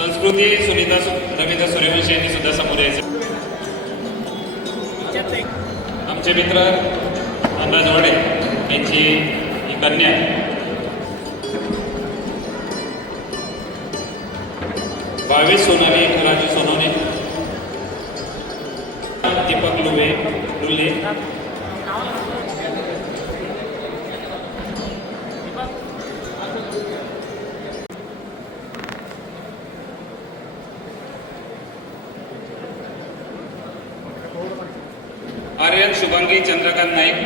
संस्कृती सुनीता रवींद्र सूर्यवंशी यांनी सुद्धा समोर यायचं. आमचे मित्र अंदाज वडे यांची ही कन्या बावीस सोनावी राजू सोनवणे दीपक लुबे लुले शुभांगी चंद्रकांत नाईक.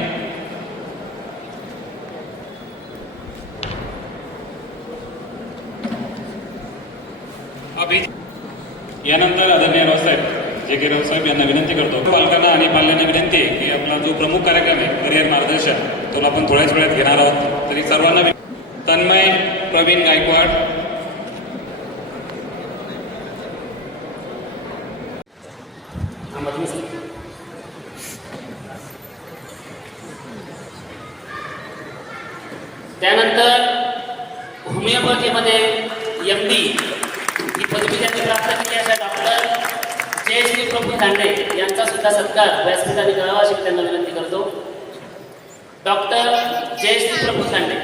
यानंतर आदरणीय रावसाहेब जे के रावसाहेब यांना विनंती करतो. पालकांना आणि पाल्यांना विनंती आहे की आपला जो प्रमुख कार्यक्रम आहे करिअर मार्गदर्शन तो आपण थोड्याच वेळात घेणार आहोत. तरी सर्वांना तन्मय प्रवीण गायकवाड त्यानंतर संस्थेमध्ये एम डी ही पदवी त्यांनी प्राप्त केली अशा डॉक्टर जयश्री प्रभू धांडे यांचा सुद्धा सत्कार व्यासपीठाने करावा अशी त्यांना विनंती करतो. डॉक्टर जयश्री प्रभू धांडे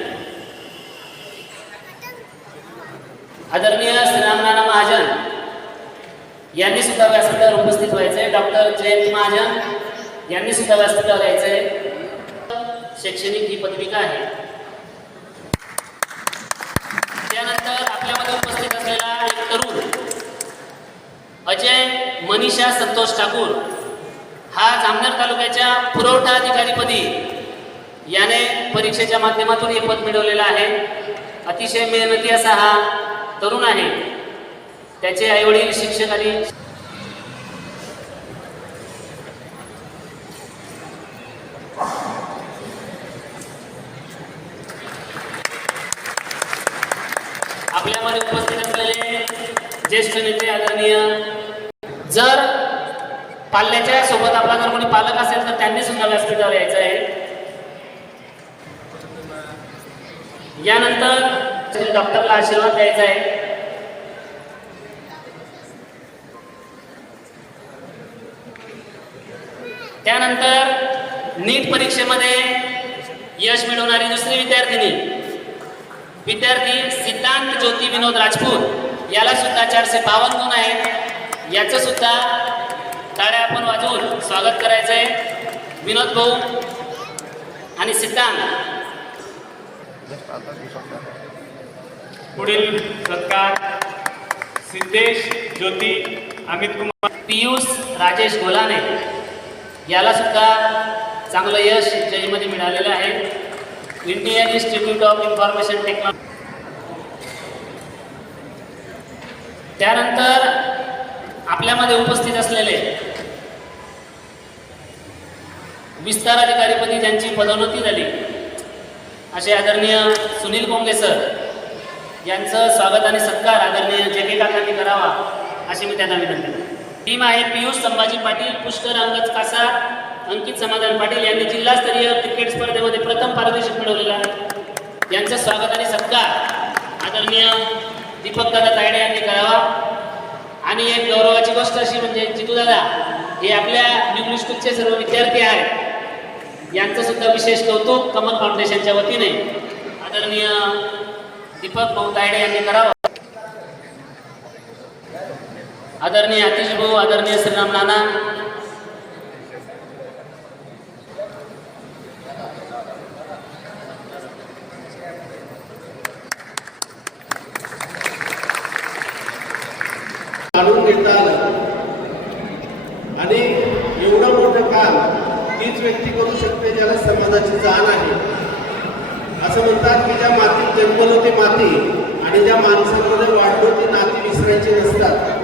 आदरणीय श्रीरामनाना महाजन यांनी सुद्धा व्यासपीठावर उपस्थित व्हायचे. डॉक्टर जयंत महाजन यांनी सुद्धा व्यासपीठावर यायचे. शैक्षणिक ही पदविका आहे. मनीषा संतोष ठाकूर. हा जामनेर तालुक्याच्या पुरवठा अधिकारीपदी याने परीक्षेच्या माध्यमातून हे पद मिळवलेलं आहे. अतिशय मेहनती असा हा तरुण आहे. त्याचे आईवडील शिक्षक आणि आपल्यामध्ये उपस्थित असलेले ज्येष्ठ नेते आदरणीय जर पाल्याच्या सोबत आपला जर कोणी पालक असेल तर त्यांनी सुद्धा व्यासपीठावर यायचं आहे. यानंतर डॉक्टरला आशीर्वाद द्यायचा आहे. त्यानंतर नीट परीक्षेमध्ये यश मिळवणारी दुसरी विद्यार्थिनी. विद्यार्थी सिद्धांत ज्योती विनोद राजपूत. याला सुद्धा चारशे बावन्न गुण आहेत. याचं सुद्धा टाळ्या आपण वाजवून स्वागत करायचं आहे विनोद भाऊ आणि सिद्धांत. पुढील सत्कार सिद्धेश ज्योती अमित कुमार. पियुष राजेश गोलाने. याला सुद्धा चांगलं यश जयमध्ये मिळालेलं आहे. Indian Institute of Information Technology. त्यानंतर आपल्यामध्ये उपस्थित असलेले विस्तार अधिकारीपदी ज्यांची पदोन्नती झाली. असे आदरणीय सुनील कोंगे सर यांचं स्वागत आणि सत्कार आदरणीय जे के काकांनी करावा अशी मी त्यांना विनंती टीम आहे पियुष संभाजी पाटील पुष्कर अंगज कासा अंकित समाधान पाटील यांनी जिल्हास्तरीय क्रिकेट स्पर्धेमध्ये प्रथम पारितोषिक मिळवलेलं आहे. यांचं स्वागत आणि सत्कार आदरणीय दीपक दादा तायडे यांनी करावा. आणि एक गौरवाची गोष्ट अशी म्हणजे जितू दादा हे आपल्या न्यू स्कूलचे सर्व विद्यार्थी आहेत. यांचं सुद्धा विशेष कौतुक कमल फाउंडेशनच्या वतीने आदरणीय दीपक भाऊ तायडे यांनी करावं. आदरणीय आतिश भाऊ आदरणीय श्रीराम नाना काढून घेता आलं आणि एवढं मोठं काम तीच व्यक्ती करू शकते ज्याला समाजाची जाण आहे. असं म्हणतात की ज्या मातीत जन्मलो ती माती आणि ज्या माणसामध्ये वाढलो ती नाती विसरायची नसतात.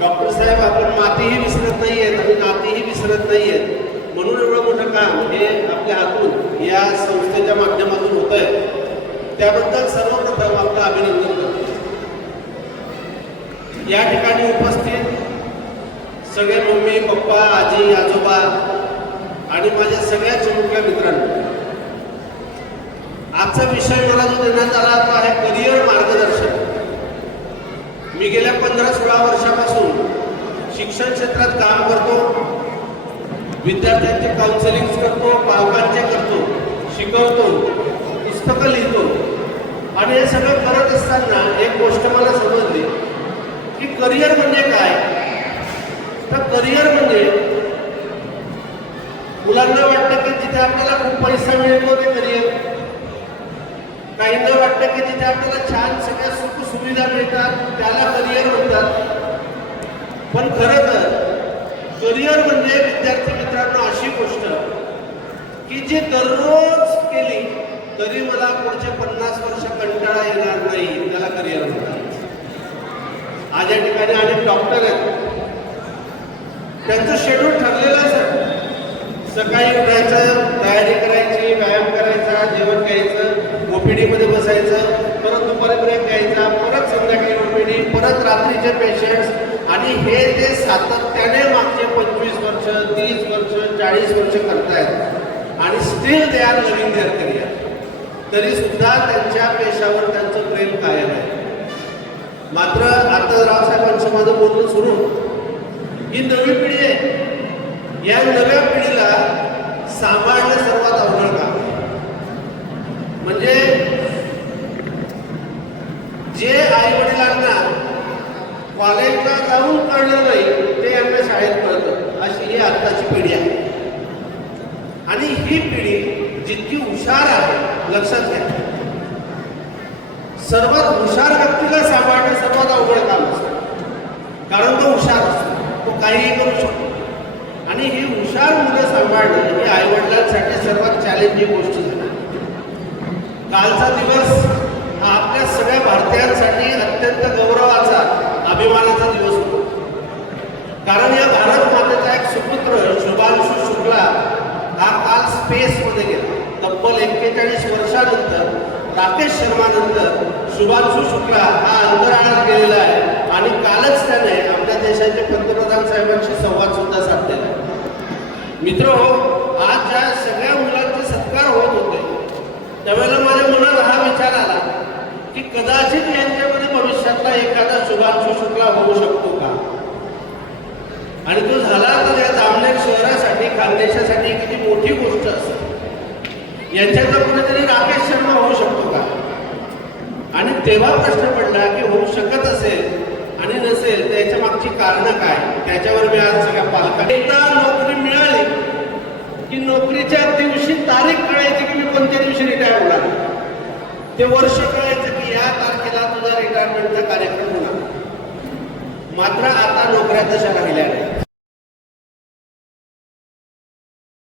डॉक्टर साहेब आपण मातीही विसरत नाही आहेत आणि नातीही विसरत नाही आहेत म्हणून एवढं मोठं काम हे आपल्या हातून या संस्थेच्या माध्यमातून होत आहे त्याबद्दल सर्वप्रथम आपलं अभिनंदन करतो. या ठिकाणी उपस्थित सगळे मम्मी पप्पा आजी आजोबा आणि माझ्या सगळ्या चिमुकल्या मित्रांनो आजचा विषय मला जो देण्यात आला तो आहे करिअर मार्गदर्शन. मी गेल्या पंधरा सोळा वर्षापासून शिक्षण क्षेत्रात काम करतो विद्यार्थ्यांचे काउन्सिलिंग करतो पालकांचे करतो शिकवतो पुस्तकं लिहितो. आणि हे सगळं करत असताना एक गोष्ट मला समजली की करिअर म्हणजे काय? तर करिअर म्हणजे. मुलांना वाटतं की जिथे आपल्याला खूप पैसा मिळतो ते करिअर काहींना वाटतं की जिथे आपल्याला छान सगळ्या सुख सुविधा मिळतात त्याला करिअर म्हणतात. पण खरं तर करिअर म्हणजे विद्यार्थी मित्रांनो अशी गोष्ट की जी दररोज केली तरी मला पुढचे पन्नास वर्ष कंटाळा येणार नाही त्याला करिअर म्हणतात. आज या ठिकाणी अनेक डॉक्टर आहेत. त्यांचं शेड्यूल ठरलेलं असतं. सकाळी उठायचं तयारी करायची व्यायाम करायचा जेवण घ्यायचं ओपीडीमध्ये बसायचं परत दुपारी ब्रेक घ्यायचा परत संध्याकाळी ओपीडी परत रात्रीचे पेशंट्स आणि हे जे सातत्याने मागचे पंचवीस वर्ष तीस वर्ष चाळीस वर्ष करतायत. आणि स्टील दे आर नवीन देअर करिअर तरी सुद्धा त्यांच्या पेशावर त्यांचं प्रेम कायम आहे. मात्र आता रावसाहेबांचं माझं बोलणं सुरू. ही नवी पिढी आहे. या नव्या पिढीला सांभाळणं सर्वात अवघड काम म्हणजे जे आई वडिलांना कॉलेजला जाऊन कळलं नाही ते आपल्या शाळेत कळतं. अशी ही आत्ताची पिढी आहे. आणि ही पिढी जितकी हुशार आहे लक्षात घ्या. सर्वात हुशार व्यक्तीला सांभाळणं सर्वात अवघड काम असतं. कारण तो हुशार असतो. तो काहीही करू शकतो. आणि ही हुशार मुलं सांभाळणं ही आईवडिलांसाठी सर्वात चॅलेंजिंग गोष्ट झाली. कालचा दिवस हा आपल्या सगळ्या भारतीयांसाठी अत्यंत गौरवाचा अभिमानाचा दिवस होतो. कारण या भारत मातेचा एक सुपुत्र शुभांशु शुक्ला हा काल स्पेसमध्ये गेला. तब्बल एक्केचाळीस वर्षानंतर राकेश शर्मानंतर शुभांशु शुक्ला हा अंतराळात गेलेला आहे. आणि कालच त्याने आपल्या देशाचे पंतप्रधान साहेबांशी संवाद सुद्धा साधलेला मित्र हो, आज ज्या सगळ्या मुलांचे सत्कार होत होते त्यावेळेला माझ्या मनात हा विचार आला की कदाचित यांच्यामध्ये भविष्यातला एखादा शुभांशु शुक्ला होऊ शकतो का? आणि तो झाला तर या जामनेर शहरासाठी खानदेशासाठी किती मोठी गोष्ट असेल. यांच्यातला कुठेतरी राकेश शर्मा होऊ शकतो का? आणि तेव्हा प्रश्न पडला की होऊ शकत असेल आणि नसेल तर याच्या मागची कारणं काय त्याच्यावर मी आज सगळ्या पालकांना एकदा नोकरी मिळाली की नोकरीच्या दिवशी तारीख कळायची की मी कोणत्या दिवशी रिटायर होणार? ते वर्ष कळायचं की या तारखेला तुझा रिटायरमेंटचा कार्यक्रम होणार. मात्र आता नोकऱ्या तशा राहिल्या नाही